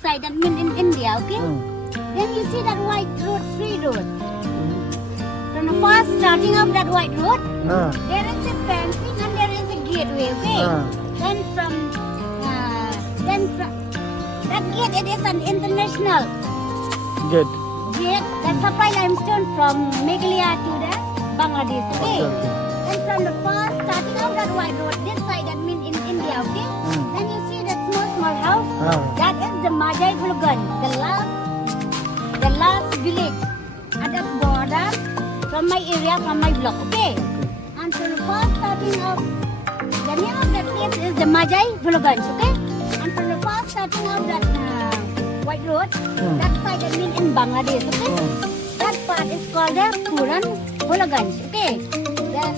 side, that mean in India, okay? Then you see that white road, free road. From the first starting of that white road, there is a fencing and there is a gateway, okay? Then from that gate, it is an international Good. gate that supply limestone from Meghalaya to the Bangladesh, okay? Then from the first starting of that white road, this side, that mean in India, okay? Then you see that small house, that is the Majai Pulugan, the last village at the border from my area, from my block, okay? And from the first starting of, the name of that place is the Majai Pulugan, okay? And from the first starting of that white road, that side, that mean in Bangladesh, okay? That part is called the Puran Pulugan, okay? Then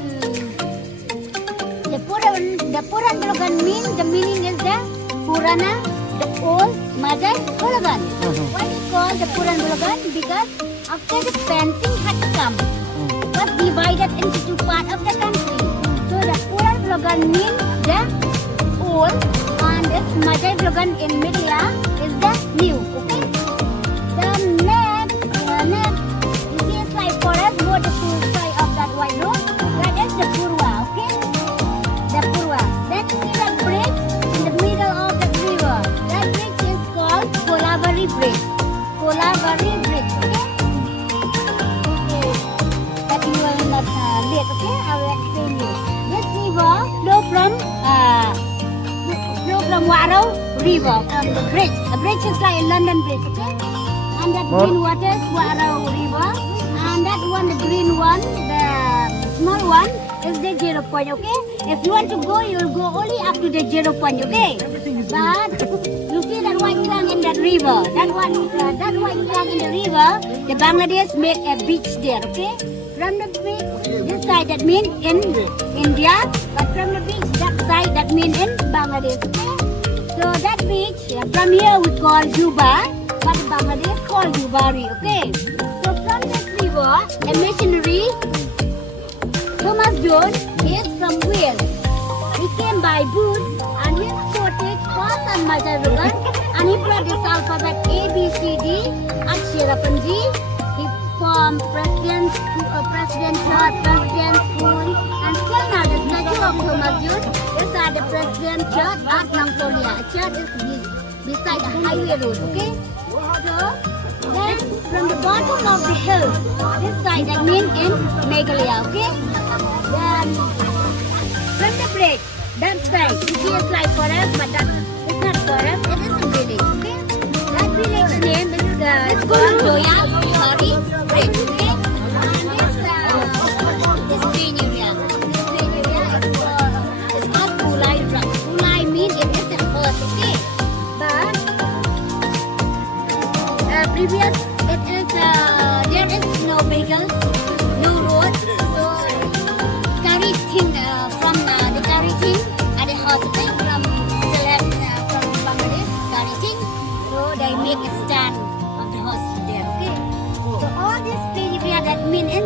the Puran Pulugan means, the meaning is the Purana, the old Majai Pulugan. Why is called the Puran Pulugan? Because after the fencing had come, it was divided into two parts of the country. So the Puran Pulugan means the old, and this Majai Pulugan in Meghalaya is the new. Okay. The next, you see a slide for us. Go to the side of that white road. That is the Purwa. Okay. The Purwa. Then you see that bridge in the middle of the river. That bridge is called Kolavari Bridge. Kolavari Bridge. Okay. That you will not late. Okay. I will explain you. This river flow from Warrow River, from the bridge. The bridge is like a London Bridge, okay? And that green water is Warrow River. And that one, the green one, the small one, is the 0 point, okay? If you want to go, you will go only up to the 0 point, okay? But you see that white flag in that river. That white flag in the river, the Bangladesh make a beach there, okay? From the beach, this side that mean in India, but from the beach, that side that mean in Bangladesh, okay? So that beach, from here we call Juba, but Bangladesh call Jubari, okay? So from this river, a missionary, Thomas Jones, he is from Wales. He came by boots and his portage was on Majai Pulugan, and he brought this alphabet A, B, C, D at Sherapanji. He formed President Church, President School, and still now the statue of Thomas Jones is at the President Church at nongwei. A church is beside the highway road, okay? So, then from the bottom of the hill, this side, I mean in Meghalaya, okay? Then from the bridge, that side, you see a slide for us, but that is not for us, it is a village, okay? That village name is called Loya Bihari Bridge, okay? And this green area is called Pulai Rock. Pulai means it is an earth, okay? But previous, it is, there is no vehicles, no road, so carry thing from the carry thing at the hospital from Bangladesh, carry thing, so they make a stand of the hospital there, okay? So all this area that mean in